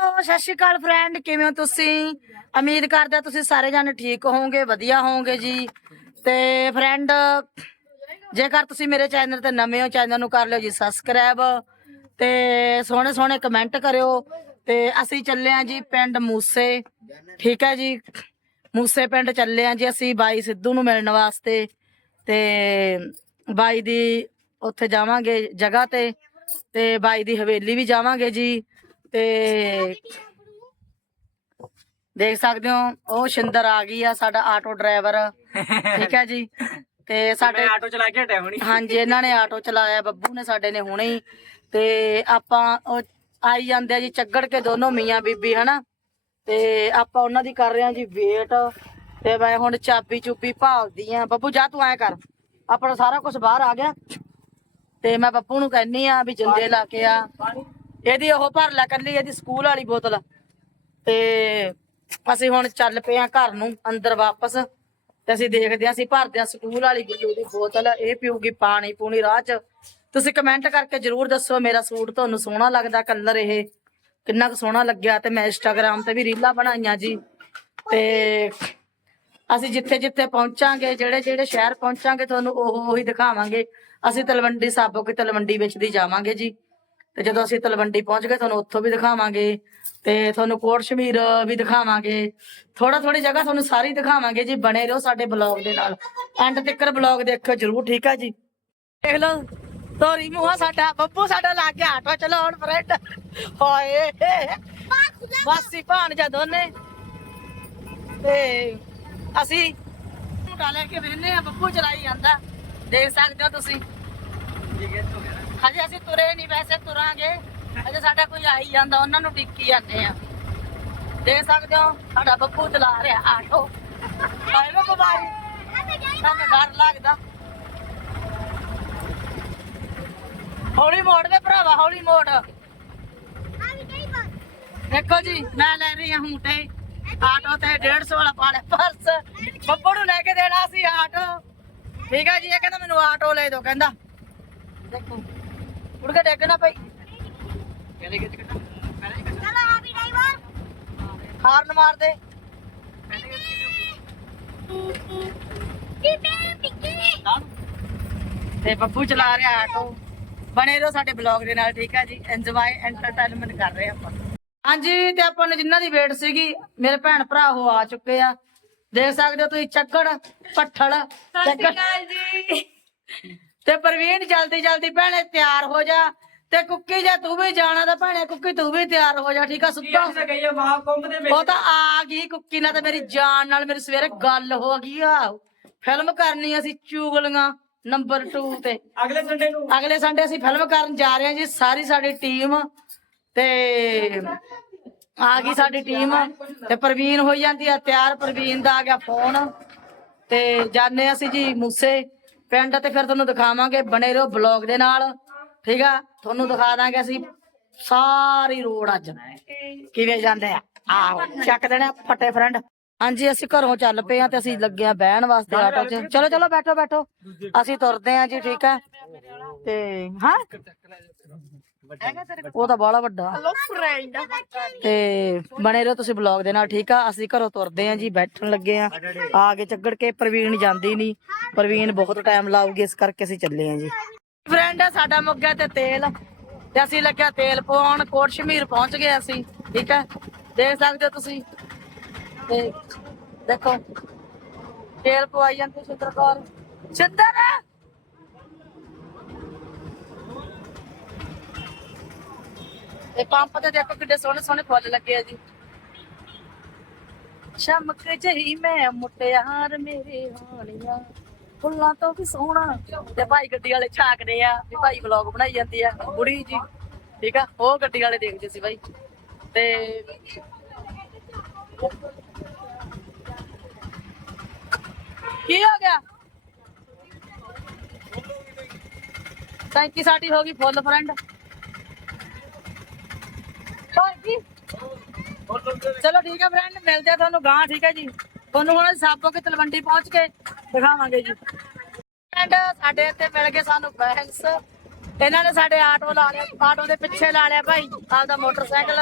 Hello ਸਤਿ ਸ਼੍ਰੀ ਅਕਾਲ friend ਕਿਵੇਂ ਹੋ ਤੁਸੀਂ? ਉਮੀਦ ਕਰਦੇ ਹਾਂ ਤੁਸੀਂ ਸਾਰੇ ਜਾਣੇ ਠੀਕ ਹੋਵੋਗੇ, ਵਧੀਆ ਹੋਵੋਗੇ ਜੀ। ਤੇ ਫਰੈਂਡ ਜੇਕਰ ਤੁਸੀਂ ਮੇਰੇ ਚੈਨਲ ਤੇ ਨਵੇਂ ਹੋ ਚੈਨਲ ਨੂੰ ਕਰ ਲਿਓ ਜੀ ਸਬਸਕ੍ਰਾਈਬ ਤੇ ਸੋਹਣੇ ਸੋਹਣੇ ਕਮੈਂਟ ਕਰਿਓ। ਤੇ ਅਸੀਂ ਚੱਲੇ ਆਂ ਜੀ ਪਿੰਡ ਮੂਸੇ। ਠੀਕ ਹੈ ਜੀ? ਮੂਸੇ ਪਿੰਡ ਚੱਲੇ ਆ ਜੀ ਅਸੀਂ ਬਾਈ ਸਿੱਧੂ ਨੂੰ ਮਿਲਣ ਵਾਸਤੇ। ਤੇ ਬਾਈ ਦੀ ਉੱਥੇ ਜਾਵਾਂਗੇ ਜਗ੍ਹਾ ਤੇ। ਤੇ ਬਾਈ ਦੀ ਹਵੇਲੀ ਵੀ ਜਾਵਾਂਗੇ ਜੀ। ਤੇ ਦੇਖ ਸਕਦੇ ਹੋ ਉਹ ਸ਼ਿੰਦਰ ਆ ਗਈ ਆ ਸਾਡਾ ਆਟੋ ਡਰਾਈਵਰ। ਠੀਕ ਹੈ ਜੀ? ਤੇ ਸਾਡੇ ਆਟੋ ਚਲਾ ਕੇ ਹਟਿਆ ਹੁਣੀ। ਹਾਂਜੀ ਇਹਨਾਂ ਨੇ ਆਟੋ ਚਲਾਇਆ ਬੱਬੂ ਨੇ ਸਾਡੇ ਨੇ ਹੁਣੇ ਹੀ। ਤੇ ਆਪਾਂ ਉਹ ਆਈ ਜਾਂਦੇ ਆ ਜੀ ਚੱਗੜ ਕੇ ਦੋਨੋਂ ਮੀਆਂ ਬੀਬੀ ਹਨਾ? ਤੇ ਆਪਾਂ ਉਹਨਾਂ ਦੀ ਕਰ ਰਹੇ ਆ ਜੀ ਵੇਟ। ਤੇ ਮੈਂ ਹੁਣ ਚਾਬੀ ਚੁੱਪੀ ਭਾਲਦੀ ਆ ਬੱਬੂ ਜਾ ਤੂੰ ਐ ਕਰ। ਆਪਣਾ ਸਾਰਾ ਕੁਝ ਬਾਹਰ ਆ ਗਿਆ। ਤੇ ਮੈਂ ਬੱਬੂ ਨੂੰ ਕਹਿੰਨੀ ਆ ਵੀ ਜਿੰਦੇ ਲਾ ਕੇ ਆ। ਇਹਦੀ ਉਹ ਭਰ ਲੈ ਕੱਲੀ ਇਹਦੀ ਸਕੂਲ ਵਾਲੀ ਬੋਤਲ। ਤੇ ਅਸੀਂ ਹੁਣ ਚੱਲ ਪਏ ਆ ਘਰ ਨੂੰ, ਅੰਦਰ ਵਾਪਸ। ਤੇ ਅਸੀਂ ਦੇਖਦੇ ਆ, ਅਸੀਂ ਭਰਦੇ ਆ ਸਕੂਲ ਵਾਲੀ ਗੁੱਲੂ ਦੀ ਬੋਤਲ, ਇਹ ਪੀਊਗੀ ਪਾਣੀ ਪੂਣੀ ਰਾਹ ਚ। ਤੁਸੀਂ ਕਮੈਂਟ ਕਰਕੇ ਜਰੂਰ ਦੱਸੋ ਮੇਰਾ ਸੂਟ ਤੁਹਾਨੂੰ ਸੋਹਣਾ ਲੱਗਦਾ ਕਲਰ ਇਹ ਕਿੰਨਾ ਕੁ ਸੋਹਣਾ ਲੱਗਿਆ। ਤੇ ਮੈਂ ਇੰਸਟਾਗ੍ਰਾਮ ਤੇ ਵੀ ਰੀਲਾਂ ਬਣਾਈਆਂ ਜੀ। ਤੇ ਅਸੀਂ ਜਿੱਥੇ ਜਿੱਥੇ ਪਹੁੰਚਾਂਗੇ, ਜਿਹੜੇ ਜਿਹੜੇ ਸ਼ਹਿਰ ਪਹੁੰਚਾਂਗੇ, ਤੁਹਾਨੂੰ ਉਹ ਉਹੀ ਦਿਖਾਵਾਂਗੇ। ਅਸੀਂ ਤਲਵੰਡੀ ਸਾਬੋ ਕੇ ਤਲਵੰਡੀ ਵਿੱਚ ਦੀ ਜਾਵਾਂਗੇ ਜੀ। ਤੇ ਜਦੋਂ ਅਸੀਂ ਤਲਵੰਡੀ ਪਹੁੰਚ ਗਏ, ਤੁਹਾਨੂੰ ਉੱਥੋਂ ਵੀ ਦਿਖਾਵਾਂਗੇ ਤੇ ਤੁਹਾਨੂੰ ਕੋਟ ਸ਼ਮੀਰ ਵੀ ਦਿਖਾਵਾਂਗੇ। ਥੋੜਾ ਥੋੜੀ ਜਗ੍ਹਾ ਤੁਹਾਨੂੰ ਸਾਰੀ ਦਿਖਾਵਾਂਗੇ ਜੀ, ਬਣੇ ਰਹੋ ਸਾਡੇ ਬਲੌਗ ਦੇ ਨਾਲ। ਐਂਡ ਤੱਕਰ ਬਲੌਗ ਦੇਖਿਓ ਜਰੂਰ, ਠੀਕ ਆ ਜੀ? ਦੇਖ ਲਓ ਤੋਰੀ ਮੂੰਹਾ ਸਾਡਾ, ਬੱਬੂ ਸਾਡਾ ਲੱਗ ਗਿਆ ਆਟੋ ਚਲਾਉਣ ਫਰੈਂਡ। ਹੋਏ ਬਾਸੀ ਭਾਣ ਜਾ ਦੋਨੇ। ਤੇ ਅਸੀਂ ਮੁੰਡਾ ਲੈ ਕੇ ਵੇਨੇ ਆ, ਬੱਬੂ ਚਲਾਈ ਜਾਂਦਾ। ਦੇਖ ਸਕਦੇ ਹੋ ਤੁਸੀਂ। ਹਜੇ ਅਸੀਂ ਤੁਰੇ ਨਹੀਂ ਵੈਸੇ ਤੁਰਾਂਗੇ। ਹਜੇ ਸਾਡਾ ਕੋਈ ਆਈ ਜਾਂਦਾ, ਉਹਨਾਂ ਨੂੰ ਟਿੱਕੀ ਜਾਂਦੇ ਆ। ਦੇ ਸਕਦੇ ਹੋ? ਸਾਡਾ ਬੱਬੂ ਚਲਾ ਰਿਹਾ ਆਟੋ। ਆਏ ਵੇ ਬਾਈ ਸਾਨੂੰ ਡਰ ਲੱਗਦਾ। ਹੌਲੀ ਮੋੜ ਵੇ ਭਰਾਵਾ, ਹੌਲੀ ਮੋੜ। ਦੇਖੋ ਜੀ, ਮੈਂ ਲੈ ਰਹੀ ਹਾਂ ਤੇ ਆਟੋ ਤੇ 150 ਵਾਲਾ ਪਾਲੇ ਪਰਸ। ਬੱਬੂ ਨੂੰ ਲੈ ਕੇ ਦੇਣਾ ਸੀ ਆਟੋ। ਠੀਕ ਹੈ ਜੀ, ਇਹ ਕਹਿੰਦਾ ਮੈਨੂੰ ਆਟੋ ਲੈ ਦਿਓ, ਕਹਿੰਦਾ। ਦੇਖੋ। ਉੜ ਕੇ ਡੇਗਣਾ ਪਈ ਕਹਿੰਦੇ ਕਿ ਪਹਿਲੇ ਕਿ ਹਾਰਨ ਮਾਰ ਦੇ। ਤੇ ਬੱਬੂ ਚਲਾ ਰਿਹਾ ਆਟੋ। ਬਣੇ ਰਹੋ ਸਾਡੇ ਬਲੌਗ ਦੇ ਨਾਲ ਠੀਕ ਹੈ ਜੀ? ਇੰਜੋਏ ਐਂਟਰਟੇਨਮੈਂਟ ਕਰ ਰਹੇ ਆਪਾਂ। ਹਾਂਜੀ ਤੇ ਆਪਾਂ ਨੂੰ ਜਿਨ੍ਹਾਂ ਦੀ ਵੇਟ ਸੀਗੀ ਮੇਰੇ ਭੈਣ ਭਰਾ ਉਹ ਆ ਚੁੱਕੇ ਆ। ਦੇਖ ਸਕਦੇ ਹੋ ਤੁਸੀਂ ਚੱਕੜ ਪੱਠਲ ਚੱਕੜ। ਤੇ ਪ੍ਰਵੀਨ ਜਲਦੀ ਜਲਦੀ ਭੈਣੇ ਤਿਆਰ ਹੋ ਜਾ ਤੇ ਕੁੱਕੀ ਜੇ ਤੂੰ ਵੀ ਜਾਣਾ ਤਾਂ ਭੈਣੇ ਕੁੱਕੀ ਤੂੰ ਵੀ ਤਿਆਰ ਹੋ ਜਾ ਠੀਕ ਆ ਸੁੱਤਾ ਅਸੀਂ ਗਏ ਮਹਾਕੁੰਭ ਦੇ ਵਿੱਚ ਉਹ ਤਾਂ ਆ ਗਈ ਕੁੱਕੀ ਨਾਲ ਤੇ ਮੇਰੀ ਜਾਨ ਨਾਲ ਮੇਰੀ ਸਵੇਰੇ ਗੱਲ ਹੋ ਗਈ ਆ। ਫਿਲਮ ਕਰਨੀ ਅਸੀਂ ਚੂਗਲੀਆਂ ਨੰਬਰ 2 ਤੇ। ਅਗਲੇ ਸੰਡੇ ਨੂੰ। ਅਗਲੇ ਸੰਡੇ ਅਸੀਂ ਫਿਲਮ ਕਰਨ ਜਾ ਰਹੇ ਹਾਂ ਜੀ ਸਾਰੀ ਸਾਡੀ ਟੀਮ ਤੇ ਆ ਗਈ ਸਾਡੀ ਟੀਮ ਤੇ ਪ੍ਰਵੀਨ ਹੋਈ ਜਾਂਦੀ ਆ ਤਿਆਰ ਪ੍ਰਵੀਨ ਦਾ ਆ ਗਿਆ ਫੋਨ ਤੇ ਜਾਣੇ ਅਸੀਂ ਜੀ ਮੂਸੇ। ਪਿੰਡ ਤੇ ਫਿਰ ਤੁਹਾਨੂੰ ਦਿਖਾਵਾਂਗੇ ਬਣੇ ਰਹੋ ਬਲੌਗ ਦੇ ਨਾਲ। ਠੀਕ ਆ? ਤੁਹਾਨੂੰ ਦਿਖਾ ਦਾਂਗੇ ਅਸੀਂ ਸਾਰੀ ਰੋਡ ਅੱਜ। ਕਿਵੇਂ ਜਾਂਦੇ ਆ? ਆਹੋ, ਚੱਕ ਦੇਣਾ ਫੱਟੇ ਫਰੈਂਡ ਹਾਂਜੀ, ਅਸੀਂ ਘਰੋਂ ਚੱਲ ਪਏ ਆ ਤੇ ਅਸੀਂ ਲੱਗੇ ਆ ਬਹਿਣ ਵਾਸਤੇ ਆਟੋ 'ਚ। ਚਲੋ ਚਲੋ, ਬੈਠੋ ਬੈਠੋ। ਅਸੀਂ ਤੁਰਦੇ ਆ ਜੀ, ਠੀਕ ਆ? ਤੇ, ਹਾਂ? ਉਹ ਤਾਂ ਬਾਹਲਾ ਵੱਡਾ। ਤੇ ਬਣੇ ਰਹੋ ਤੁਸੀਂ ਬਲੌਗ ਦੇ ਨਾਲ ਠੀਕ ਆ? ਅਸੀਂ ਘਰੋਂ ਤੁਰਦੇ ਆ ਜੀ ਬੈਠਣ ਲੱਗੇ ਆ। ਆ ਕੇ ਚੱਗੜ ਕੇ ਪ੍ਰਵੀਨ ਜਾਂਦੀ ਨਹੀਂ ਪ੍ਰਵੀਨ ਬਹੁਤ ਟਾਈਮ ਲਾਊਗੀ ਇਸ ਕਰਕੇ ਅਸੀਂ ਚੱਲੇ ਆ ਜੀ। ਫਰੈਂਡ ਆ ਸਾਡਾ ਮੁੱਕ ਗਿਆ ਤੇ ਤੇਲ। ਤੇ ਅਸੀਂ ਲੱਗਿਆ ਤੇਲ ਪਵਾਉਣ ਕੋਟ ਸ਼ਮੀਰ ਪਹੁੰਚ ਗਏ ਅਸੀਂ ਠੀਕ ਹੈ ਦੇਖ ਸਕਦੇ ਹੋ ਤੁਸੀਂ? ਤੇ ਦੇਖੋ ਤੇਲ ਪਵਾਈ ਜਾਂਦੇ ਸਿੰਦਰ ਕੌਰ ਸਿੰਦਰ ਇਹ ਪੰਪ ਤੇ ਦੇਖੋ ਕਿੱਡੇ ਸੋਹਣੇ ਸੋਹਣੇ ਫੁੱਲ ਲੱਗੇ ਆ ਜੀ। ਚਮਕ ਜਹੀ ਮੈਂ ਮੁਟਿਆਰ ਮੇਰੇ ਹਾਣੀਆਂ। ਫੁੱਲਾਂ ਤੋਂ ਵੀ ਸੋਹਣਾ। ਤੇ ਭਾਈ ਗੱਡੀ ਵਾਲੇ ਛਾਕਦੇ ਆ ਵੀ ਭਾਈ ਵਲੌਗ ਬਣਾਈ ਜਾਂਦੀ ਆ, ਬੁੜੀ ਜੀ। ਠੀਕ ਆ, ਉਹ ਗੱਡੀ ਵਾਲੇ ਦੇਖਦੇ ਸੀ ਭਾਈ ਤੇ ਕੀ ਹੋ ਗਿਆ? ਟੈਂਕੀ ਸਾਡੀ ਹੋ ਗਈ ਫੁੱਲ ਫਰੈਂਡ। ਚਲੋ ਠੀਕ ਹੈ ਫਰੈਂਡ ਮਿਲਦੇ ਆ ਤੁਹਾਨੂੰ ਗਾਂ ਠੀਕ ਹੈ ਜੀ। ਤੁਹਾਨੂੰ ਹੁਣ ਸਾਬੋ ਕੇ ਤਲਵੰਡੀ ਪਹੁੰਚ ਕੇ ਦਿਖਾਵਾਂਗੇ ਜੀ। ਫਰੈਂਡ ਸਾਡੇ ਇੱਥੇ ਮਿਲ ਗਏ ਸਾਨੂੰ ਬੈਂਸ। ਇਹਨਾਂ ਨੇ ਸਾਡੇ ਆਟੋ ਲਾ ਲਿਆ, ਆਟੋ ਦੇ ਪਿੱਛੇ ਲਾ ਲਿਆ ਭਾਈ ਆਪਦਾ ਮੋਟਰਸਾਈਕਲ।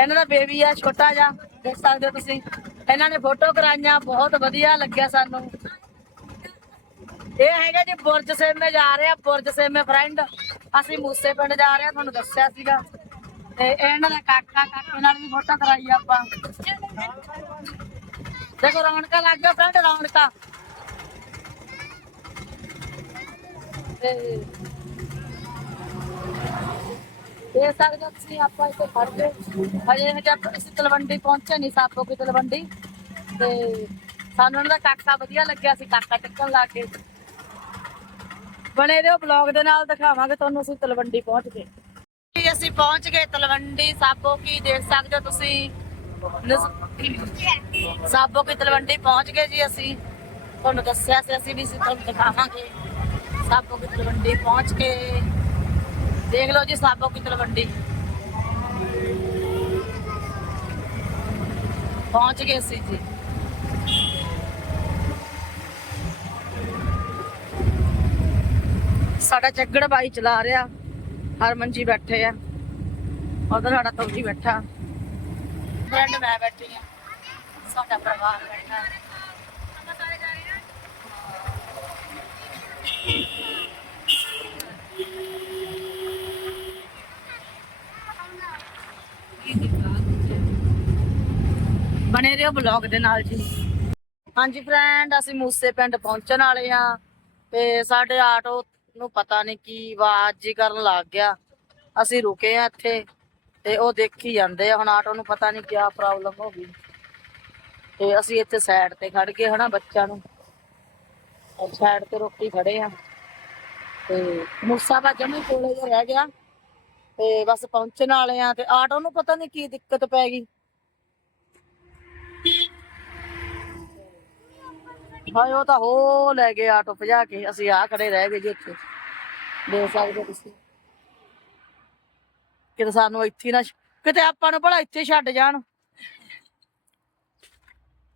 ਇਹਨਾਂ ਦਾ ਬੇਬੀ ਆ, ਛੋਟਾ ਜਿਹਾ, ਦੇਖ ਸਕਦੇ ਹੋ ਤੁਸੀਂ। ਇਹਨਾਂ ਨੇ ਫੋਟੋ ਕਰਾਈਆਂ, ਬਹੁਤ ਵਧੀਆ ਲੱਗਿਆ ਸਾਨੂੰ। ਇਹ ਹੈਗਾ ਜੀ ਬੁਰਜ ਸੇਮੇ ਜਾ ਰਹੇ ਆ, ਬੁਰਜ ਸੇਮੇ ਫਰੈਂਡ ਅਸੀਂ ਮੂਸੇ ਪਿੰਡ ਜਾ ਰਹੇ ਆ, ਤੁਹਾਨੂੰ ਦੱਸਿਆ ਸੀਗਾ। ਤੇ ਇਹਨਾਂ ਦਾ ਕਾਕਾ ਕਾਕੇ ਨਾਲ ਵੀ ਫੋਟੋ ਕਰਾਈ ਆਪਾਂ। ਦੇਖੋ ਰੌਣਕਾਂ ਲੱਗ ਗਿਆ ਫਰੈਂਡ, ਰੌਣਕਾਂ। ਤੇ ਇਹ ਸਕਦੇ ਹੋ ਤੁਸੀਂ ਆਪਾਂ ਇੱਥੇ ਖੜ ਗਏ। ਹਜੇ ਹਜੇ ਅਸੀਂ ਤਲਵੰਡੀ ਪਹੁੰਚੇ ਨਹੀਂ ਸਾਪੋ ਕੀ ਤਲਵੰਡੀ। ਤੇ ਸਾਨੂੰ ਉਹਨਾਂ ਦਾ ਕਾਕਾ ਵਧੀਆ ਲੱਗਿਆ ਸੀ ਕਾਕਾ ਟਿੱਕਣ ਲਾ ਕੇ ਬਣੇ ਰਹੋ ਬਲੌਗ ਦੇ ਨਾਲ ਦਿਖਾਵਾਂਗੇ ਤੁਹਾਨੂੰ ਅਸੀਂ ਤਲਵੰਡੀ ਪਹੁੰਚ ਗਏ। ਅਸੀਂ ਪਹੁੰਚ ਗਏ ਤਲਵੰਡੀ ਸਾਬੋ ਕੀ ਦੇਖ ਸਕਦੇ ਹੋ ਤੁਸੀਂ? ਸਾਬੋ ਕੀ ਤਲਵੰਡੀ ਪਹੁੰਚ ਗਏ ਜੀ ਅਸੀਂ। ਤੁਹਾਨੂੰ ਦੱਸਿਆ ਸੀ, ਅਸੀਂ ਵੀ ਤੁਹਾਨੂੰ ਦਿਖਾਵਾਂਗੇ। ਸਾਬੋ ਕੀ ਤਲਵੰਡੀ ਪਹੁੰਚ ਕੇ। ਦੇਖ ਲਓ ਜੀ ਸਾਬੋ ਕੀ ਤਲਵੰਡੀ। ਪਹੁੰਚ ਗਏ ਸੀ ਜੀ। ਸਾਡਾ ਚੱਗੜ ਬਾਈ ਚਲਾ ਰਿਹਾ। ਹਰਮਨ ਜੀ ਬੈਠੇ ਆ। ਉਧਰ ਸਾਡਾ ਤੋਜੀ ਬੈਠਾ। ਫਰੈਂਡ ਮੈਂ ਬੈਠੀ ਆ। ਸਾਡਾ ਪਰਿਵਾਰ ਬੈਠਾ। ਬਣੇ ਰਹੋ ਬਲੌਗ ਦੇ ਨਾਲ ਜੀ। ਹਾਂਜੀ ਫਰੈਂਡ ਅਸੀਂ ਮੂਸੇ ਪਿੰਡ ਪਹੁੰਚਣ ਵਾਲੇ ਆ ਤੇ ਸਾਡੇ ਆਟੋ ਨੂੰ ਪਤਾ ਨਹੀਂ ਕੀ ਆਵਾਜ਼ ਜੀ ਕਰਨ ਲੱਗ ਗਿਆ। ਅਸੀਂ ਰੁਕੇ ਆ ਇੱਥੇ। ਤੇ ਉਹ ਦੇਖੀ ਜਾਂਦੇ ਆ, ਹੁਣ ਆਟੋ ਨੂੰ ਪਤਾ ਨਹੀਂ ਕੀ ਪ੍ਰੋਬਲਮ ਹੋ ਗਈ। ਤੇ ਅਸੀਂ ਇੱਥੇ ਸਾਈਡ ਤੇ ਖੜ ਗਏ ਹਨਾ ਬੱਚਿਆਂ ਨੂੰ। ਸਾਈਡ ਤੇ ਰੋਕੀ ਖੜੇ ਆ। ਤੇ ਮੂਸਾ ਬਾ ਜਮੇ ਕੋਲੇ ਜਿਹਾ ਰਹਿ ਗਿਆ। ਤੇ ਬਸ ਪਹੁੰਚਣ ਵਾਲੇ ਆ ਤੇ ਆਟੋ ਨੂੰ ਪਤਾ ਨਹੀਂ ਕੀ ਦਿੱਕਤ ਪੈ ਗਈ। ਹਾਏ, ਉਹ ਤਾਂ ਹੋ ਲੈ ਗਏ ਆਟੋ, ਭਜਾ ਕੇ। ਅਸੀਂ ਆ ਖੜੇ ਰਹਿ ਗਏ ਜੀ ਇੱਥੇ ਦੇਖ ਸਕਦੇ ਤੁਸੀਂ। ਕਿਤੇ ਸਾਨੂੰ ਇੱਥੇ ਨਾ ਕਿਤੇ ਆਪਾਂ ਨੂੰ ਭਲਾ ਇੱਥੇ ਛੱਡ ਜਾਣ।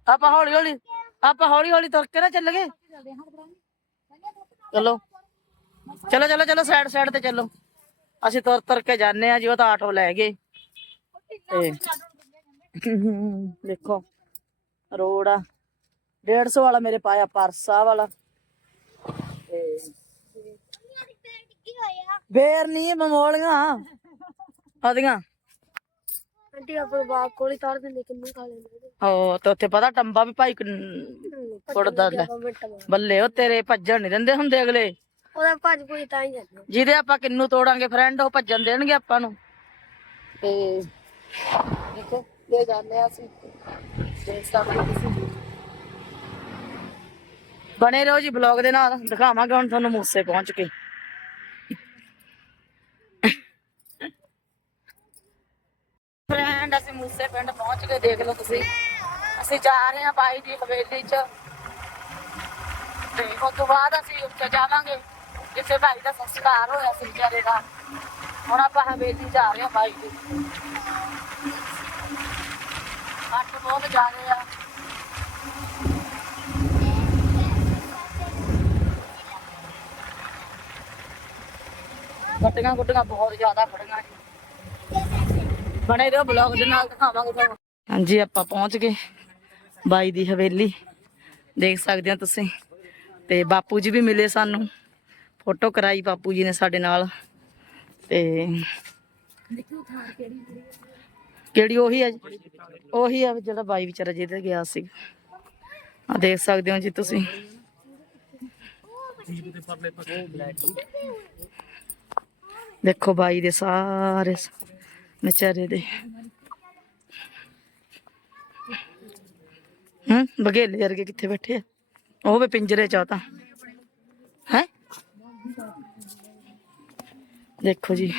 ਆਪਾਂ ਹੌਲੀ ਹੌਲੀ ਆਪਾਂ ਹੌਲੀ ਹੌਲੀ ਤੁਰ ਕੇ ਨਾ ਚੱਲ ਗਏ ਚਲੋ। ਚਲੋ ਚਲੋ ਚਲੋ ਸਾਈਡ ਸਾਈਡ ਤੇ ਚੱਲੋ। ਅਸੀਂ ਤੁਰ ਤੁਰ ਕੇ ਜਾਂਦੇ ਆ ਜੀ ਉਹ ਤਾਂ ਆਟੋ ਲੈ ਗਏ। ਤੇ ਦੇਖੋ ਰੋਡ ਆ। 150 ਵਾਲਾ ਮੇਰੇ ਪਾਇਆ ਪਰਸਾ ਵਾਲਾ। ਤੇ ਬੇਰ ਨਹੀਂ ਮਮੋਲੀਆਂ। ਆਦੀਆਂ ਆਂਟੀ ਆਪਣੇ ਬਾਪ ਕੋਲ ਹੀ ਤਾਰ ਦਿੰਦੇ ਕਿੰਨੂੰ ਖਾ ਲੈਂਦੇ ਉਹ ਤੇ ਉੱਥੇ ਪਤਾ ਟੰਬਾ ਵੀ ਭਾਈ ਕਿੰਨ- ਕੁੜਦਾ ਲੈ ਮਿੰਟ ਬਾਅਦ ਬੱਲੇ ਉਹ ਤੇਰੇ ਭੱਜਣ ਨਹੀਂ ਦਿੰਦੇ ਹੁੰਦੇ ਅਗਲੇ। ਉਹਦਾ ਭੱਜ ਕੋਈ ਤਾਂ ਹੀ ਜਾਂਦਾ। ਜਿਹਦੇ ਆਪਾਂ ਕਿੰਨੂ ਤੋੜਾਂਗੇ ਫਰੈਂਡ ਉਹ ਭੱਜਣ ਦੇਣਗੇ ਆਪਾਂ ਨੂੰ। ਤੇ ਦੇਖੋ ਲੈ ਜਾਂਦੇ ਆ ਅਸੀਂ। ਦੇਖ ਸਕਦੇ ਹੋ ਤੁਸੀਂ ਬਣੇ ਰਹੋ ਜੀ ਬਲੌਗ ਦੇ ਨਾਲ। ਦਿਖਾਵਾਂਗੇ ਹੁਣ ਤੁਹਾਨੂੰ ਮੂਸੇ ਪਹੁੰਚ ਕੇ। ਫਰੈਂਡ ਅਸੀਂ ਮੂਸੇ ਪਿੰਡ ਪਹੁੰਚ ਕੇ ਦੇਖ ਲਓ ਤੁਸੀਂ। ਅਸੀਂ ਜਾ ਰਹੇ ਹਾਂ ਬਾਈ ਦੀ ਹਵੇਲੀ 'ਚ। ਤੇ ਉਸ ਤੋਂ ਬਾਅਦ ਅਸੀਂ ਉੱਥੇ ਜਾਵਾਂਗੇ, ਜਿੱਥੇ ਭਾਈ ਦਾ ਸੰਸਕਾਰ ਹੋਇਆ ਸੀ ਵਿਚਾਰੇ ਦਾ। ਹੁਣ ਆਪਾਂ ਹਵੇਲੀ ਜਾ ਰਹੇ ਹਾਂ ਬਾਈ ਦੀ। ਅੱਠ ਬਹੁਤ ਜਾ ਰਹੇ ਆ ਗੱਡੀਆਂ ਗੁੱਡੀਆਂ ਬਹੁਤ ਜ਼ਿਆਦਾ ਖੜੀਆਂ ਜੀ ਬਣੇ ਰਹੋ ਬਲੌਗ ਦੇ ਨਾਲ ਦਿਖਾਵਾਂਗੇ ਤੁਹਾਨੂੰ। ਹਾਂਜੀ, ਆਪਾਂ ਪਹੁੰਚ ਗਏ ਬਾਈ ਦੀ ਹਵੇਲੀ। ਦੇਖ ਸਕਦੇ ਹੋ ਤੁਸੀਂ। ਤੇ ਬਾਪੂ ਜੀ ਵੀ ਮਿਲੇ ਸਾਨੂੰ। ਫੋਟੋ ਕਰਾਈ ਬਾਪੂ ਜੀ ਨੇ ਸਾਡੇ ਨਾਲ। ਤੇ ਕਿਹੜੀ ਉਹੀ ਆ ਜੀ? ਉਹੀ ਆ ਜਿਹੜਾ ਬਾਈ ਵਿਚਾਰਾ ਜਿਹਦੇ ਗਿਆ ਸੀ। ਆ ਦੇਖ ਸਕਦੇ ਹੋ ਜੀ ਤੁਸੀਂ। ਦੇਖੋ ਬਾਈ ਦੇ ਸਾਰੇ ਵਿਚਾਰੇ ਦੇ। ਹੂੰ ਬਗੇਲੇ ਵਰਗੇ ਕਿੱਥੇ ਬੈਠੇ ਆ? ਉਹ ਵੀ ਪਿੰਜਰੇ ਚ ਆ ਤਾਂ। ਹੈ? ਦੇਖੋ ਜੀ।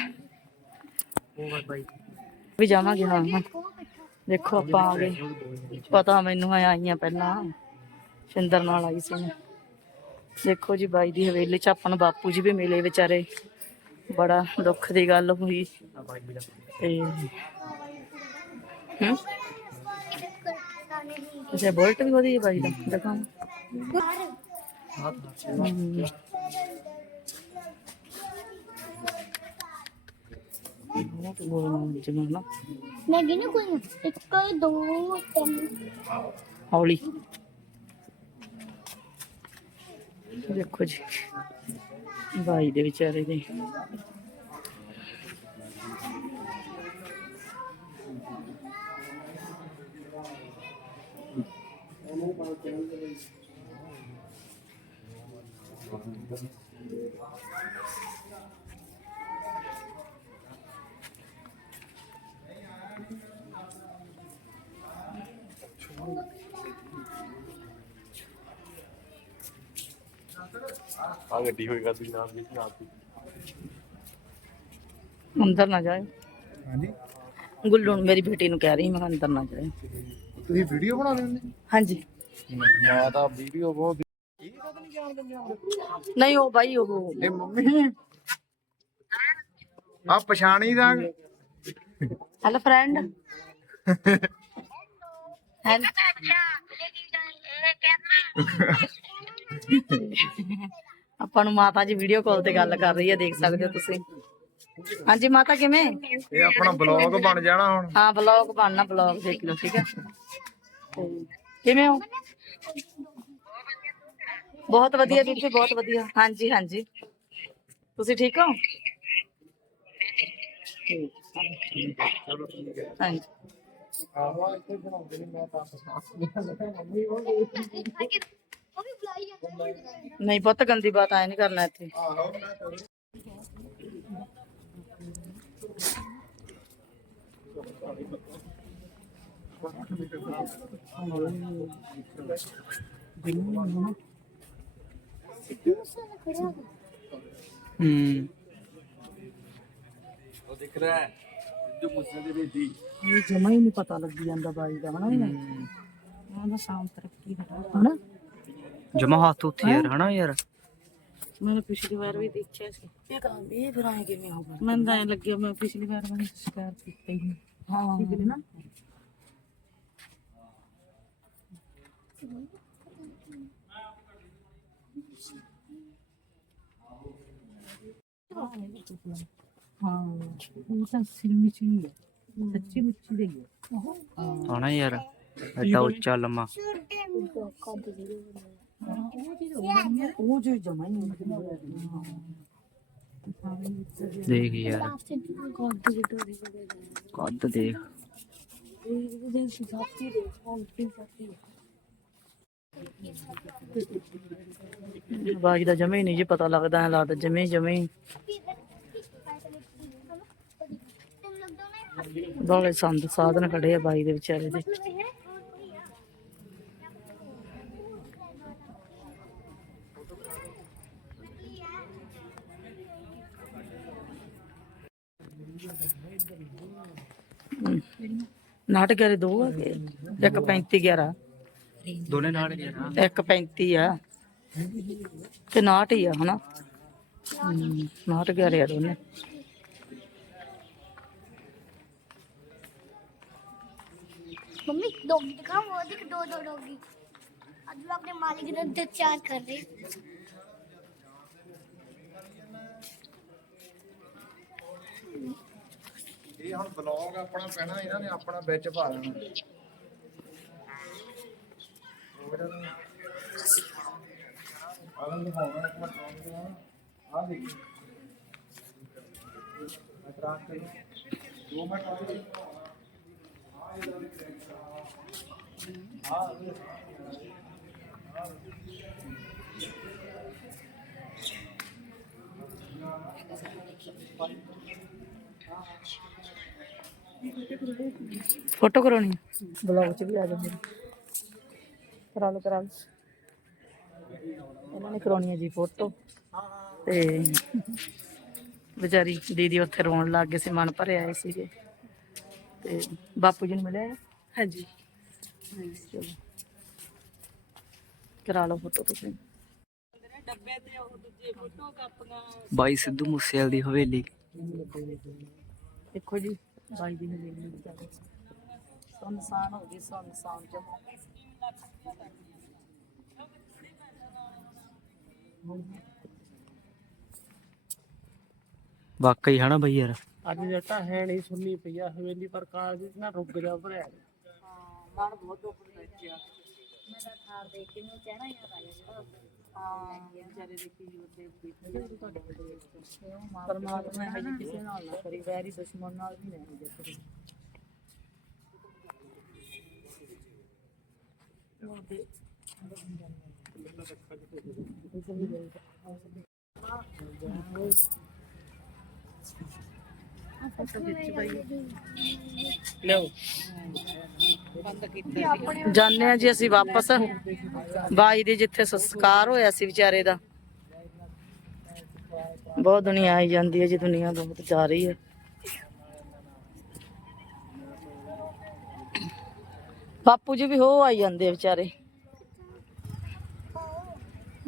ਵੀ ਜਾਵਾਂਗੇ, ਹਾਂ ਹਾਂ। ਦੇਖੋ ਆਪਾਂ ਆ ਗਏ। ਪਤਾ ਮੈਨੂੰ ਹੈ ਆਈਆਂ ਪਹਿਲਾਂ। ਸ਼ਿੰਦਰ ਨਾਲ ਆਈ ਸੀ ਦੇਖੋ ਜੀ, ਬਾਈ ਦੀ ਹਵੇਲੀ ਚ ਆਪਾਂ ਨੂੰ ਬਾਪੂ ਜੀ ਵੀ ਮਿਲੇ ਵਿਚਾਰੇ। ਬੜਾ ਦੁੱਖ ਦੀ ਗੱਲ ਹੋਈ। ਤੇ ਹੂੰ ਅੱਛਾ ਬੋਲਟ ਵੀ ਉਹਦੀ ਬਾਈ ਦਾ ਦਿਖਾਂ ਹਮ। ਉਹ ਜਿਵੇਂ ਨਾ। ਮੈਂ ਗਿਣੀ ਕੋਈ ਨਹੀਂ ਇੱਕ ਦੋ ਤਿੰਨ। ਹੌਲੀ। ਦੇਖੋ ਜੀ ਭਾਈ ਦੇ ਵਿਚਾਰੇ ਦੇ। ਆ ਗੱਡੀ ਹੋਏਗਾ ਤੁਸੀਂ ਨਾਲ ਦੀ ਨਾਲ ਦੀ। ਅੰਦਰ ਨਾ ਜਾਏ। ਹਾਂਜੀ। ਗੁੱਲੂ ਨੂੰ ਮੇਰੀ ਬੇਟੀ ਨੂੰ ਕਹਿ ਰਹੀ ਮੈਂ ਕਿਹਾ ਅੰਦਰ ਨਾ ਜਾਏ। ਤੁਸੀਂ ਵੀਡੀਓ ਬਣਾ ਰਹੇ ਹੁੰਦੇ ਹਾਂਜੀ। ਮੈਂ ਤਾਂ ਵੀਡੀਓ ਬਹੁਤ ਨਹੀਂ ਉਹ ਬਾਈ ਉਹ ਇਹ ਮੰਮੀ। ਆ ਪਛਾਣੀ ਦਾ ਹੈਲੋ ਫਰੈਂਡ ਹੈਲ ਆਪਾਂ ਨੂੰ ਮਾਤਾ ਜੀ ਵੀਡੀਓ ਕਾਲ ਤੇ ਗੱਲ ਕਰ ਰਹੀ ਹੈ ਦੇਖ ਸਕਦੇ ਹੋ ਤੁਸੀਂ। ਹਾਂਜੀ ਮਾਤਾ ਕਿਵੇਂ? ਇਹ ਆਪਣਾ ਬਲੌਗ ਬਣ ਜਾਣਾ ਹੁਣ। ਹਾਂ ਬਲੌਗ ਬਣਨਾ ਬਲੌਗ ਦੇਖ ਲਓ ਠੀਕ ਹੈ? ਕਿਵੇਂ ਹੋ? ਬਹੁਤ ਵਧੀਆ ਵੀਰ ਜੀ ਬਹੁਤ ਵਧੀਆ। ਹਾਂਜੀ ਹਾਂਜੀ। ਤੁਸੀਂ ਠੀਕ ਹੋ? ਠੀਕ। ਹਾਂਜੀ। ਆਵਾ ਇੱਥੇ ਬਣਾਉਂਦੇ ਨੇ ਮੈਂ ਤਾਂ ਮੰਮੀ ਉਹ ਉਹ ਵੀ ਬੁਲਾਈ ਜਾਂਦਾ ਨਹੀਂ ਪੁੱਤ ਗੰਦੀ ਬਾਤ ਆਏ ਨਹੀਂ ਕਰਨਾ ਇੱਥੇ ਆਹੋ ਮੈਂ ਤਾਂ ਹੂੰ। ਉਹ ਦਿਖ ਰਿਹਾ ਹੈ ਜੋ ਮੁੱਸੇ ਦੇ ਵਿੱਚ ਹੀ ਇਹ ਜਮਾ ਹੀ ਨਹੀਂ ਪਤਾ ਲੱਗੀ ਜਾਂਦਾ ਬਾਈ ਦਾ ਹਨਾ ਉਹਦਾ ਸ਼ਾਮ ਤਰੱਕੀ ਦਾ। ਹਨਾ? ਜਮਾ ਹੱਥ ਉੱਥੇ ਯਾਰ ਹਨਾ ਯਾਰ? ਮੈਂ ਪਿਛਲੀ ਵਾਰ ਵੀ ਦੇਖਿਆ ਸੀ। ਇਹ ਤਾਂ ਇਹ ਫਿਰ ਆਏ ਕਿਵੇਂ ਹੋ ਗਿਆ? ਮੈਨੂੰ ਤਾਂ ਐਂ ਲੱਗਿਆ ਮੈਂ ਪਿਛਲੀ ਵਾਰ ਮੈਂ ਸ਼ਿਕਾਰ ਕੀਤਾ ਹੀ ਨਹੀਂ। ਹਾਂ। ਠੀਕ ਹੈ ਨਾ? ਹਾਂ ਉਹ ਤਾਂ ਸਿਲਮੀ ਚ ਹੀ ਹੈ ਸੱਚੀ ਮੁੱਚੀ ਦੇ ਹੀ ਹੈ ਹਨਾ ਯਾਰ ਐਡਾ ਉੱਚਾ ਲੰਮਾ ਉਹ ਜੋ ਜਮਾ ਹੀ ਨਹੀਂ ਦੇਖ ਯਾਰ ਕੱਦ ਦੇਖ ਬਾਕੀ ਦਾ ਜਮੇ ਹੀ ਨਹੀਂ ਜੀ ਪਤਾ ਲੱਗਦਾ ਹੈ ਲੱਗਦਾ ਜਮੇ ਜਮੇ ਬਾਲੇ ਸੰਦ ਸਾਧਨ ਖੜੇ ਆ ਬਾਈ ਦੇ ਵਿਚਾਰੇ ਦੇ। ਨਾਟਕ ਵਾਲੇ ਦੋ ਆ ਇੱਕ 35 11 ਦੋਨੇ ਨਾਲ ਹੀ ਆ ਇੱਕ 35 ਆ ਤੇ 59 ਹੀ ਆ ਹਨਾ। 59 ਗਿਆਰੇ ਆ ਦੋਨੇ। ਮੰਮੀ ਡੌਗ ਦਿਖਾ ਉਹ ਦੇਖ ਦੋ ਦੋ ਡੌਗੀ ਅੱਜ ਉਹ ਆਪਣੇ ਮਾਲਿਕ ਦਾ ਇੰਤਜ਼ਾਰ ਕਰ ਰਹੇ ਇਹ ਹੁਣ ਬਲੌਗ ਆਪਣਾ ਪੈਣਾ ਇਹਨਾਂ ਨੇ ਆਪਣਾ ਵਿੱਚ ਪਾ ਲੈਣਾ ਆਹ ਦਿਖਾਉਣਾ ਇੱਕ ਮਿੰਟ ਰੁਕ ਜਾ ਆਹ ਦੇਖੀ ਅਤਰਾਕ ਕਰੀ ਚ ਲਓ ਕਰਾ ਲਓ ਇਹਨਾਂ ਨੇ ਕਰਾਉਣੀ ਹੈ ਜੀ ਫੋਟੋ। ਤੇ ਵਿਚਾਰੀ ਦੀਦੀ ਉੱਥੇ ਰੋਣ ਲੱਗ ਗਏ ਸੀ ਮਨ ਭਰੇ ਆਏ ਸੀਗੇ। ਤੇ ਬਾਪੂ ਜੀ ਨੂੰ ਮਿਲਿਆ ਹਾਂਜੀ। ਚਲੋ। ਕਰਾ ਲਓ ਫੋਟੋ ਤੁਸੀਂ। ਬਾਈ ਸਿੱਧੂ ਮੂਸੇਵਾਲ ਦੀ ਹਵੇਲੀ। ਦੇਖੋ ਜੀ ਬਾਈ ਦੀ ਹਵੇਲੀ ਸੁਨਸਾਨ ਹੋ ਗਈ ਵਾਕਈ ਹਨਾ ਬਾਈ ਯਾਰ। ਅੱਜ ਜੱਟਾ ਹੈ ਨਹੀਂ ਸੁਣਨੀ ਪਈਆ ਹਵੇਲੀ ਪਰ ਕਾਲਜ ਚ ਨਾ ਰੁਕ ਜਾ ਭਰਿਆ ਮਨ ਬਹੁਤ ਦੁੱਖ ਦਿੱਤਾ ਮੈਂ ਤਾਂ ਥਾਰ ਦੇਖ ਕੇ ਮੈਨੂੰ ਕਹਿਣਾ ਯਾਦ ਆ ਜਿਹੜਾ ਹਾਂ ਵਿਚਾਰੇ ਦੇ ਕੀ ਤੁਹਾਡੇ ਪਰਮਾਤਮਾ ਇਹ ਜਿਹੀ ਕਿਸੇ ਨਾਲ ਨਾ ਕਰੀ ਵੈਰੀ ਦੁਸ਼ਮਣ ਨਾਲ ਵੀ ਨਹੀਂ ਜੱਤਰੀ ਲਿਓ। ਜਾਣੇ ਆ ਜੀ ਅਸੀਂ ਵਾਪਸ। ਬਾਈ ਦੇ ਜਿੱਥੇ ਸੰਸਕਾਰ ਹੋਇਆ ਸੀ ਵਿਚਾਰੇ ਦਾ। ਬਹੁਤ ਦੁਨੀਆ ਆਈ ਜਾਂਦੀ ਹੈ ਜੀ, ਦੁਨੀਆ ਬਹੁਤ ਜਾ ਰਹੀ ਹੈ। ਬਾਪੂ ਜੀ ਵੀ ਹੋ ਆਈ ਜਾਂਦੇ ਆ ਵਿਚਾਰੇ।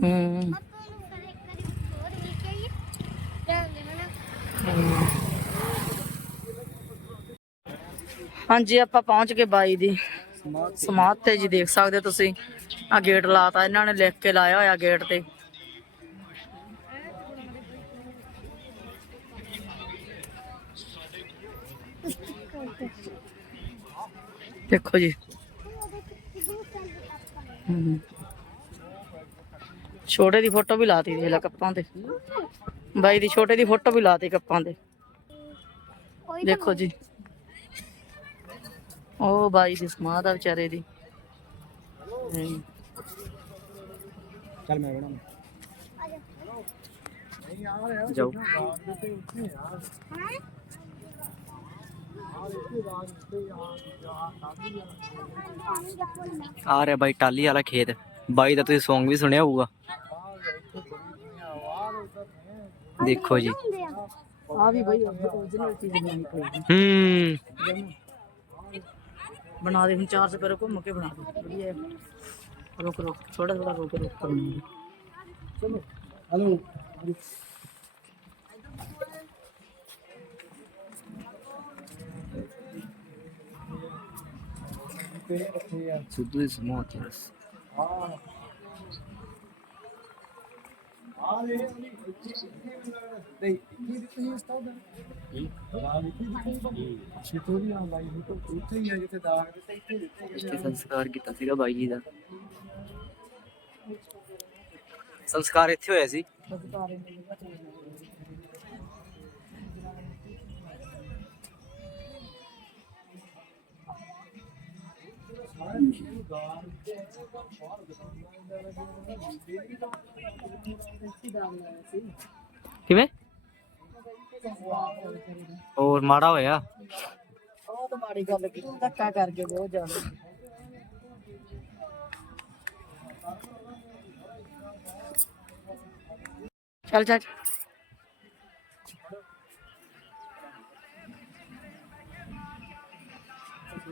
ਹੂੰ। ਹਾਂਜੀ, ਆਪਾਂ ਪਹੁੰਚ ਗਏ ਬਾਈ ਦੀ। ਸਮਾਧ ਤੇ ਜੀ ਦੇਖ ਸਕਦੇ ਹੋ ਤੁਸੀਂ। ਆ ਗੇਟ ਲਾਤਾ, ਇਹਨਾਂ ਨੇ ਲਿਖ ਕੇ ਲਾਇਆ ਹੋਇਆ ਗੇਟ ਤੇ। ਦੇਖੋ ਜੀ। ਛੋਟੇ ਦੀ ਫੋਟੋ ਵੀ ਲਾਤੀ ਦੇਖ ਲੈ ਕੱਪਾਂ ਤੇ ਬਾਈ ਦੀ ਛੋਟੇ ਦੀ ਫੋਟੋ ਵੀ ਲਾਤੀ ਕੱਪਾਂ ਤੇ ਕੋਈ ਦੇਖੋ ਜੀ ਉਹ ਬਾਈ ਦੀ ਸਮਾਧ ਆ ਵਿਚਾਰੇ ਦੀ ਹਮ। ਚੱਲ ਮੈਂ ਬਣਾ ਜਾਓ ਆ ਰਿਹਾ ਬਾਈ ਟਾਲੀ ਵਾਲਾ ਖੇਤ ਬਾਈ ਦਾ ਤੁਸੀਂ Song ਵੀ ਸੁਣਿਆ ਹੋਊਗਾ ਦੇਖੋ ਜੀ ਆ ਵੀ ਬਈ origignal ਚੀਜ਼ ਨਹੀਂ ਕੋਈ ਹੂੰ ਬਣਾ ਦੇ ਹੁਣ ਚਾਰ ਸਪੇਰੇ ਘੁੰਮ ਕੇ ਬਣਾ ਦੇ ਵਧੀਆ ਹੈ। ਰੁਕ ਰੁਕ ਥੋੜਾ ਥੋੜਾ ਰੁਕ ਰੁਕ ਕਰਨਾ ਹਲੋ ਸਿੱਧੂ ਦੀ ਸਮਾਧ ਇੱਥੇ ਸੰਸਕਾਰ ਕੀਤਾ ਸੀਗਾ ਬਾਈ ਜੀ ਦਾ ਸੰਸਕਾਰ ਇੱਥੇ ਹੋਇਆ ਸੀ ਕਿਵੇਂ? ਹੋਰ ਮਾੜਾ ਹੋਇਆ? ਉਹ ਮਾੜੀ ਗੱਲ ਕੀਤੀ ਧੱਕਾ ਕਰਕੇ ਬਹੁਤ ਜ਼ਿਆਦਾ। ਚੱਲ ਚੱਲ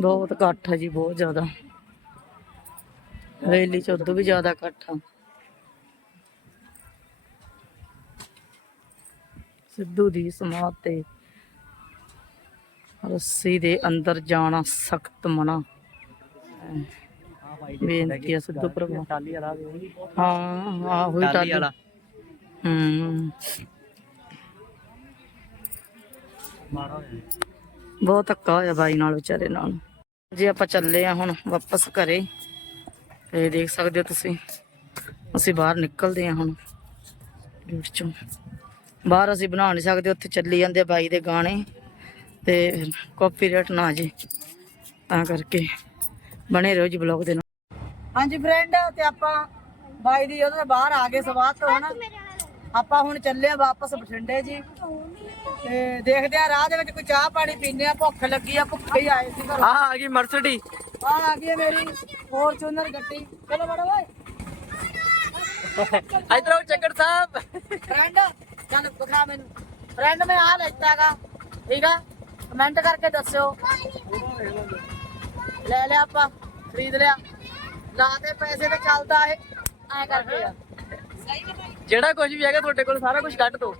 ਬਹੁਤ ਇਕੱਠ ਹੈ ਜੀ ਬਹੁਤ ਜ਼ਿਆਦਾ। ਰੈਲੀ ਚ ਉਦੋਂ ਵੀ ਜ਼ਿਆਦਾ ਇਕੱਠ ਆ। ਸਿੱਧੂ ਦੀ ਸਮਾਧ ਤੇ ਰੱਸੀ ਦੇ ਅੰਦਰ ਜਾਣਾ ਸਖਤ ਮਨਾ। ਬੇਨਤੀ ਆ ਸਿੱਧੂ ਪ੍ਰਭੂ ਹਾਂ ਹਾਂ ਹੋਈ ਟਾਲੀ ਟਾਲੀ ਵਾਲਾ। ਹੂੰ। ਮਾੜਾ ਹੋਇਆ ਬਹੁਤ ਧੱਕਾ ਹੋਇਆ ਬਾਈ ਨਾਲ ਵਿਚਾਰੇ ਨਾਲ। ਜੀ ਆਪਾਂ ਚੱਲੇ ਆ ਹੁਣ ਵਾਪਸ ਘਰੇ ਤੇ ਦੇਖ ਸਕਦੇ ਹੋ ਤੁਸੀਂ। ਅਸੀਂ ਬਾਹਰ ਨਿਕਲਦੇ ਆ ਹੁਣ। ਗੇਟ ਚੋਂ ਬਾਹਰ ਅਸੀਂ ਬਣਾ ਨਹੀਂ ਸਕਦੇ ਉੱਥੇ ਚੱਲੀ ਜਾਂਦੇ ਆ ਬਾਈ ਦੇ ਗਾਣੇ। ਤੇ ਕਾਪੀਰਾਈਟ ਨਾ ਜੇ। ਤਾਂ ਕਰਕੇ ਬਣੇ ਰਹੋ ਜੀ ਬਲੌਗ ਦੇ ਨਾਲ। ਹਾਂਜੀ ਫਰੈਂਡ ਤੇ ਆਪਾਂ ਬਾਈ ਦੀ ਉਹਦੇ ਬਾਹਰ ਆ ਗਏ ਸਵਾਦ ਤੋਂ ਹਨਾ? ਆਪਾਂ ਹੁਣ ਚੱਲੇ ਆ ਵਾਪਸ ਬਠਿੰਡੇ ਜੀ। ਤੇ ਦੇਖਦੇ ਆ ਰਾਹ ਦੇ ਵਿੱਚ ਕੋਈ ਚਾਹ ਪਾਣੀ ਪੀਂਦੇ ਆ ਭੁੱਖ ਲੱਗੀ ਆ ਭੁੱਖੇ ਹੀ ਆਏ ਸੀ ਘਰੋਂ। ਆ ਆ ਗਈ ਮਰਸਡੀ। ਆ ਆ ਗਈ ਹੈ ਮੇਰੀ ਫੋਰਚੂਨਰ ਗੱਡੀ। ਚਲੋ ਬੜਾ ਓਏ। ਇਧਰੋਂ ਚੱਕਰ ਸਾਹਿਬ। ਫਰੈਂਡ ਚੱਲ ਦਿਖਾ ਮੈਨੂੰ। ਫਰੈਂਡ ਮੈਂ ਆ ਲੈਤਾਗਾ ਠੀਕ ਆ? ਕਮੈਂਟ ਕਰਕੇ ਦੱਸਿਓ। ਲੈ ਲਿਆ ਆਪਾਂ ਖਰੀਦ ਲਿਆ। ਲਾ ਦੇ ਪੈਸੇ ਤੇ ਚੱਲਦਾ ਇਹ। ਐ ਕਰਕੇ ਆ। ਜਿਹੜਾ ਕੁਝ ਵੀ ਹੈਗਾ ਤੁਹਾਡੇ ਕੋਲ ਸਾਰਾ ਕੁਝ ਕੱਢ ਦੋ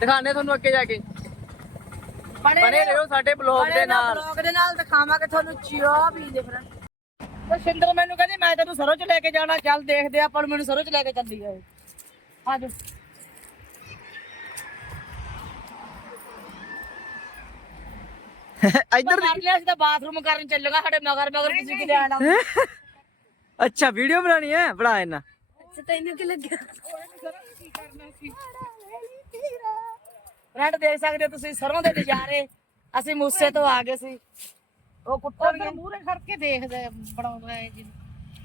ਦਿਖਾਣੇ ਤੁਹਾਨੂੰ ਅੱਗੇ ਜਾ ਕੇ। ਬਣੇ ਰਹੋ। ਸਾਡੇ ਬਲੌਗ ਦੇ ਨਾਲ। ਬਲੌਗ ਦੇ ਨਾਲ ਦਿਖਾਵਾਂਗੇ ਤੁਹਾਨੂੰ ਚਾਹ ਪੀ ਦੇ ਫਰੈਂਡ ਤੇ ਸਿੰਦਰ ਮੈਨੂੰ ਕਹਿੰਦੀ ਮੈਂ ਤੈਨੂੰ ਸਰੋਂ ਚ ਲੈ ਕੇ ਜਾਣਾ ਚੱਲ ਦੇਖਦੇ ਆਪਾਂ ਨੂੰ ਮੈਨੂੰ ਸਰੋਂ ਚ ਲੈ ਕੇ ਚੱਲੀ ਗਏ ਆ ਜਾ ਇੱਧਰ ਕਰ ਲਿਆ ਸੀ ਤਾਂ ਬਾਥਰੂਮ ਕਰਨ ਚੱਲੇਗਾ ਸਾਡੇ ਮਗਰ ਮਗਰ ਕਿਸੇ ਕੀ ਲੈਣਾ ਅੱਛਾ ਵੀਡੀਓ ਬਣਾਣੀ ਹੈ? ਬਣਾ ਇਹਨਾਂ। ਤੈਨੂੰ ਕੀ ਲੱਗਿਆ? ਫਰੈਂਡ ਦੇਖ ਸਕਦੇ ਹੋ ਤੁਸੀਂ ਸਰੋਂ ਦੇ ਨਜ਼ਾਰੇ। ਅਸੀਂ ਮੂਸੇ ਤੋਂ ਆ ਗਏ ਸੀ। ਉਹ ਕੁੱਟਣਗੇ ਮੂਰੇ ਕਰਕੇ ਦੇਖਦੇ ਬਣਾਉਂਦਾ ਹੈ ਜੀ।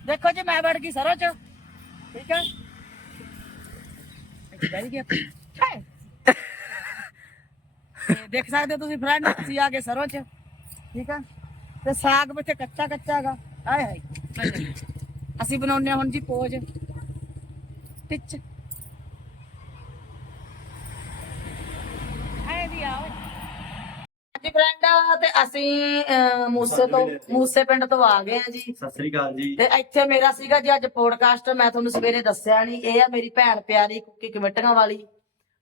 ਦੇਖੋ ਜੀ ਮੈਂ ਵੜ ਗਈ ਸਰੋਂ ਚ। ਠੀਕ ਹੈ? ਬੈਠ ਗਿਆ ਦੇਖ ਸਕਦੇ ਹੋ ਤੁਸੀਂ ਫਰੈਂਡ ਅਸੀਂ ਆ ਗਏ ਸਰੋਂ ਚ। ਠੀਕ ਹੈ? ਤੇ ਸਾਗ ਵਿੱਚ ਕੱਚਾ ਕੱਚਾ ਹੈਗਾ। ਆਏ ਹਾਏ। ਅਸੀਂ ਬਣਾਉਂਦੇ ਹੁਣ ਜੀ ਪੋਜ। ਟਿਚ ਐ ਵੀ ਹਾਂਜੀ ਫਰੈਂਡ ਤੇ ਅਸੀਂ ਅਹ, ਮੂਸੇ ਤੋਂ ਮੂਸੇ ਪਿੰਡ ਤੋਂ ਆ ਗਏ ਆ ਜੀ। ਸਤਿ ਸ੍ਰੀ ਅਕਾਲ ਜੀ। ਤੇ ਇੱਥੇ ਮੇਰਾ ਸੀਗਾ ਜੀ ਅੱਜ ਪੋਡਕਾਸਟ ਮੈਂ ਤੁਹਾਨੂੰ ਸਵੇਰੇ ਦੱਸਿਆ ਨਹੀਂ ਇਹ ਆ ਮੇਰੀ ਭੈਣ ਪਿਆਰੀ ਕੁੱਕੀ ਕਮੇਟੀਆਂ ਵਾਲੀ।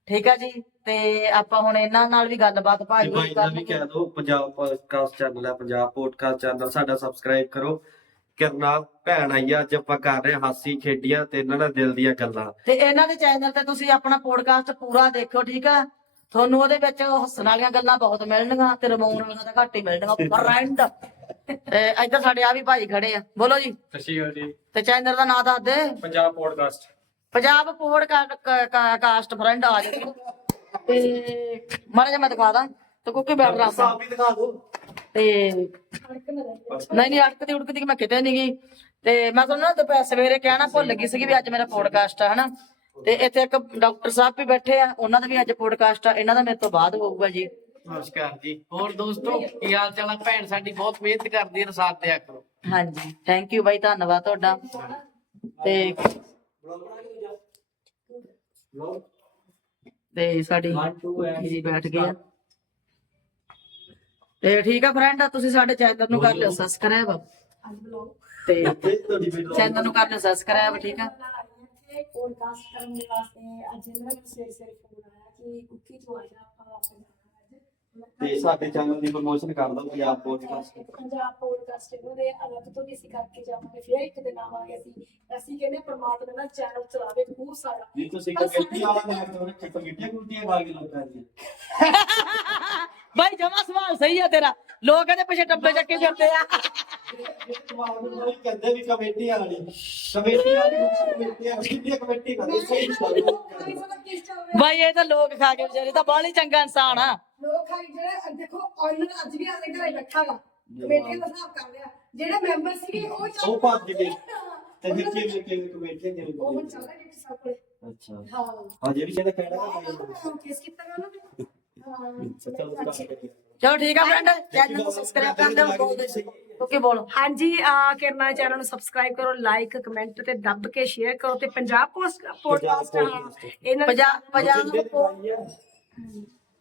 ਠੀਕ ਆ ਜੀ? ਤੇ ਆਪਾਂ ਹੁਣ ਇਹਨਾਂ ਨਾਲ ਵੀ ਗੱਲਬਾਤ ਤੇ ਭਾਈ ਭਾਈ ਦਾ ਵੀ ਕਹਿ ਦੋ ਪੰਜਾਬ ਪੋਡਕਾਸਟ ਚੈਨਲ ਹੈ ਪੰਜਾਬ ਪੋਡਕਾਸਟ ਚੈਨਲ ਸਾਡਾ ਸਬਸਕ੍ਰਾਈਬ ਕਰੋ। ਕਿਰਨਾ ਭੈਣ ਆਈ ਆ ਅੱਜ ਆਪਾਂ ਕਰ ਰਹੇ ਹਾਂ ਹਾਸੀ ਖੇਡੀਆਂ ਤੇ ਇਹਨਾਂ ਨਾਲ ਦਿਲ ਦੀਆਂ ਗੱਲਾਂ। ਤੇ ਇਹਨਾਂ ਦੇ ਚੈਨਲ ਤੇ ਤੁਸੀਂ ਆਪਣਾ ਪੋਡਕਾਸਟ ਪੂਰਾ ਦੇਖੋ ਠੀਕ ਆ? ਤੁਹਾਨੂੰ ਉਹਦੇ ਵਿੱਚ ਹੱਸਣ ਵਾਲੀਆਂ ਗੱਲਾਂ ਬਹੁਤ ਮਿਲਣਗੀਆਂ ਤੇ ਰਮਾਉਣ ਵਾਲੀਆਂ ਤਾਂ ਘੱਟ ਹੀ ਮਿਲਣਗੀਆਂ ਫਰੈਂਡ ਤੇ ਇੱਧਰ ਸਾਡੇ ਆ ਵੀ ਭਾਈ ਖੜੇ ਆ। ਬੋਲੋ ਜੀ। ਸਤਿ ਸ਼੍ਰੀ ਅਕਾਲ ਜੀ। ਤੇ ਚੈਨਲ ਦਾ ਨਾਮ ਦੱਸ ਦੇ। Punjab podcast Punjab podcast friend ਆ ਜਾਓ। ਤੇ ਮਾੜਾ ਜਿਹਾ ਮੈਂ ਦਿਖਾ ਦਾਂ। ਤੇ ਕੁੱਕੀ ਬੈਠ ਰਹਾ ਸਾਹ ਵੀ ਦਿਖਾ ਦਿਓ। ਤੇ ਨਹੀਂ ਨਹੀਂ ਅੜਕਦੀ ਉੜਕਦੀ ਮੈਂ ਕਿਤੇ ਨਹੀਂ ਗਈ। ਤੇ ਮੈਂ ਤੁਹਾਨੂੰ ਨਾ ਦੁਪਹਿਰ ਸਵੇਰੇ ਕਹਿਣਾ ਭੁੱਲ ਗਈ ਸੀਗੀ ਵੀ ਅੱਜ ਮੇਰਾ ਪੋਡਕਾਸਟ ਆ ਹਨਾ? ਤੇ ਇੱਥੇ ਇੱਕ ਡਾਕਟਰ ਸਾਹਿਬ ਵੀ ਬੈਠੇ ਆ ਉਹਨਾਂ ਦਾ ਵੀ ਅੱਜ ਪੋਡਕਾਸਟ ਆ ਇਹਨਾਂ ਦਾ ਮੇਰੇ ਤੋਂ ਬਾਅਦ ਹੋਊਗਾ ਜੀ। ਨਮਸਕਾਰ ਜੀ। ਹੋਰ ਦੋਸਤੋ ਕੀ ਹਾਲ ਚਾਲ ਹੈ ਭੈਣ ਸਾਡੀ ਬਹੁਤ ਮਿਹਨਤ ਕਰਦੀ ਹੈ ਸਾਥ ਦਿਆ ਕਰੋ। ਹਾਂਜੀ ਥੈਂਕ ਯੂ ਬਾਈ ਧੰਨਵਾਦ ਤੁਹਾਡਾ। ਤੇ ਤੇ ਸਾਡੀ ਜੀ ਬੈਠ ਗਏ ਆ। ਤੇ ਠੀਕ ਆ ਫਰੈਂਡ ਤੁਸੀਂ ਸਾਡੇ ਚੈਨਲ ਨੂੰ ਕਰ ਲਿਓ ਸਬਸਕ੍ਰਾਈਬ ਤੇ ਚੈਨਲ ਨੂੰ ਕਰ ਲਿਓ ਸਬਸਕ੍ਰਾਈਬ ਠੀਕ ਆ? ਪੋਡਕਾਸਟ ਕਰਨ ਦੇ ਵਾਸਤੇ ਅੱਜ ਇਹਨਾਂ ਨੂੰ ਸਵੇਰੇ ਸਵੇਰੇ ਫੋਨ ਆਇਆ ਕਿ ਕੁੱਕੀ ਤੋਂ ਆਪਾਂ ਤੇ ਸਾਡੇ ਚੈਨਲ ਦੀ ਪ੍ਰਮੋਸ਼ਨ ਕਰ ਦਿਓ ਪੰਜਾਬ ਪੋਡਕਾਸਟ ਪੰਜਾਬ ਪੋਡਕਾਸਟ ਦੇ ਅਲੱਗ ਤੋਂ ਵੀ ਅਸੀਂ ਕਰਕੇ ਜਾਵਾਂਗੇ ਫਿਰ ਇੱਕ ਦਿਨ ਆਵਾਂਗੇ ਅਸੀਂ। ਅਸੀਂ ਕਹਿੰਦੇ ਪ੍ਰਮਾਤਮਾ ਦਾ ਚੈਨਲ ਚਲਾਵੇ ਖੂਬ ਸਾਰਾ। ਜੀ ਤੁਸੀਂ ਕਮੇਟੀ ਵਾਲਾ ਨਾ ਕਰੋ ਕਿ ਕਮੇਟੀਆਂ ਕੁੱਟੀਆਂ ਖਾ ਕੇ ਲੋਕਾਂ ਦੀ ਬਾਈ ਜਮਾ ਸਵਾਲ ਸਹੀ ਆ ਤੇਰਾ। ਲੋਕ ਇਹਦੇ ਪਿੱਛੇ ਟੱਬੇ ਚੱਕੇ ਫਿਰਦੇ ਆ। ਕਹਿੰਦੇ ਵੀ ਕਮੇਟੀ ਵਾਲੀ। ਕਮੇਟੀ ਵਾਲੀ ਕਮੇਟੀ ਵਾਲੀ। ਕਮੇਟੀ ਸਹੀ ਬਾਈ ਇਹ ਤਾਂ ਲੋਕ ਖਾ ਕੇ ਵਿਚਾਰੇ ਤਾਂ ਬਾਹਲੀ ਚੰਗਾ ਇਨਸਾਨ ਆ। ਲੋਕ ਖਾਈ ਜਿਹੜੇ ਦੇਖੋ ਆਨਰ ਅੱਜ ਵੀ ਆਪਣੇ ਘਰੇ ਬੈਠਾ ਵਾ। ਕਮੇਟੀ ਦਾ ਹਿਸਾਬ ਕਰ ਰਿਹਾ। ਜਿਹੜੇ ਮੈਂਬਰ ਸੀਗੇ ਉਹ ਚੱਲ ਉਹ ਭੱਜ ਗਏ। ਤੇ ਫਿਰ ਕਿਵੇਂ ਕਿਵੇਂ ਕਮੇਟੀਆਂ ਦੇ ਉਹ ਹੁਣ ਚੱਲ ਰਿਹਾ ਜੀ ਸਭ ਕੋਲੇ। ਅੱਛਾ। ਹਾਂ। ਅਜੇ ਵੀ ਜਿਹੜਾ ਕਹਿਣਾ ਹਾਂ ਕੇਸ ਕੀਤਾ ਗਿਆ ਨਾ। ਹਾਂ ਚਲੋ ਠੀਕ ਆ ਫਰੈਂਡ ਚੈਨਲ ਨੂੰ ਸਬਸਕ੍ਰਾਈਬ ਕਰ ਦਿਓ। ਓਕੇ ਬੋਲੋ। ਹਾਂਜੀ ਆ ਕਿਰਨਾ ਚੈਨਲ ਨੂੰ ਸਬਸਕ੍ਰਾਈਬ ਕਰੋ ਲਾਈਕ ਕਮੈਂਟ ਤੇ ਦੱਬ ਕੇ ਸ਼ੇਅਰ ਕਰੋ ਤੇ ਪੰਜਾਬ ਪੋਸਟ ਪੋਡਕਾਸਟ ਇਹਨਾਂ ਪੰਜਾਬ ਪੰਜਾਬ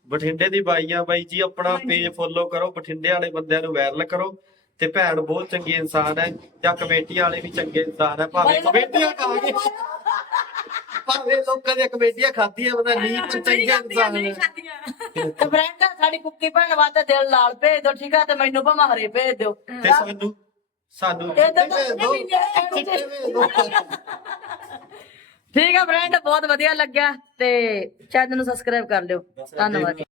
ਬਠਿੰਡੇ ਦੀ ਬਾਈਆਂ। ਬਾਈ ਜੀ ਆਪਣਾ ਪੇਜ ਫੋਲੋ ਕਰੋ ਬਠਿੰਡੇ ਵਾਲੇ ਬੰਦਿਆਂ ਨੂੰ ਵਾਇਰਲ ਕਰੋ ਤੇ ਭੈਣ ਬਹੁਤ ਚੰਗੀ ਇਨਸਾਨ ਹੈ ਤੇ ਕਮੇਟੀ ਵਾਲੇ ਵੀ ਚੰਗੇ ਇਨਸਾਨ ਹੈ ਭਾਵੇਂ ਕਮੇਟੀਆਂ ਖਾ ਕੇ ਭਾਵੇਂ ਲੋਕਾਂ ਦੀਆਂ ਕਮੇਟੀਆਂ ਖਾਧੀਆਂ ਪਤਾ ਨਹੀਂ ਪਰ ਚੰਗੇ ਇਨਸਾਨ। ਨੇ ਤੇ ਫਰੈਂਡ ਸਾਡੀ ਕੁੱਕੀ ਭੈਣ ਵਾਸਤੇ ਦਿਲ ਲਾਲ ਭੇਜ ਦਿਓ ਠੀਕ ਆ ਤੇ ਮੈਨੂੰ ਭਾਵੇਂ ਹਰੇ ਭੇਜ ਦਿਓ। ਤੇ ਸਾਨੂੰ ਸਾਨੂੰ ਚਿੱਟੇ ਤਾਂ ਭੇਜ ਦਿਓ, ਚਿੱਟੇ ਭੇਜ ਦਿਓ। ਠੀਕ ਆ ਫਰੈਂਡ ਬਹੁਤ ਵਧੀਆ ਲੱਗਿਆ ਤੇ ਚੈਨਲ ਨੂੰ ਸਬਸਕ੍ਰਾਈਬ ਕਰ ਲਿਓ। ਧੰਨਵਾਦ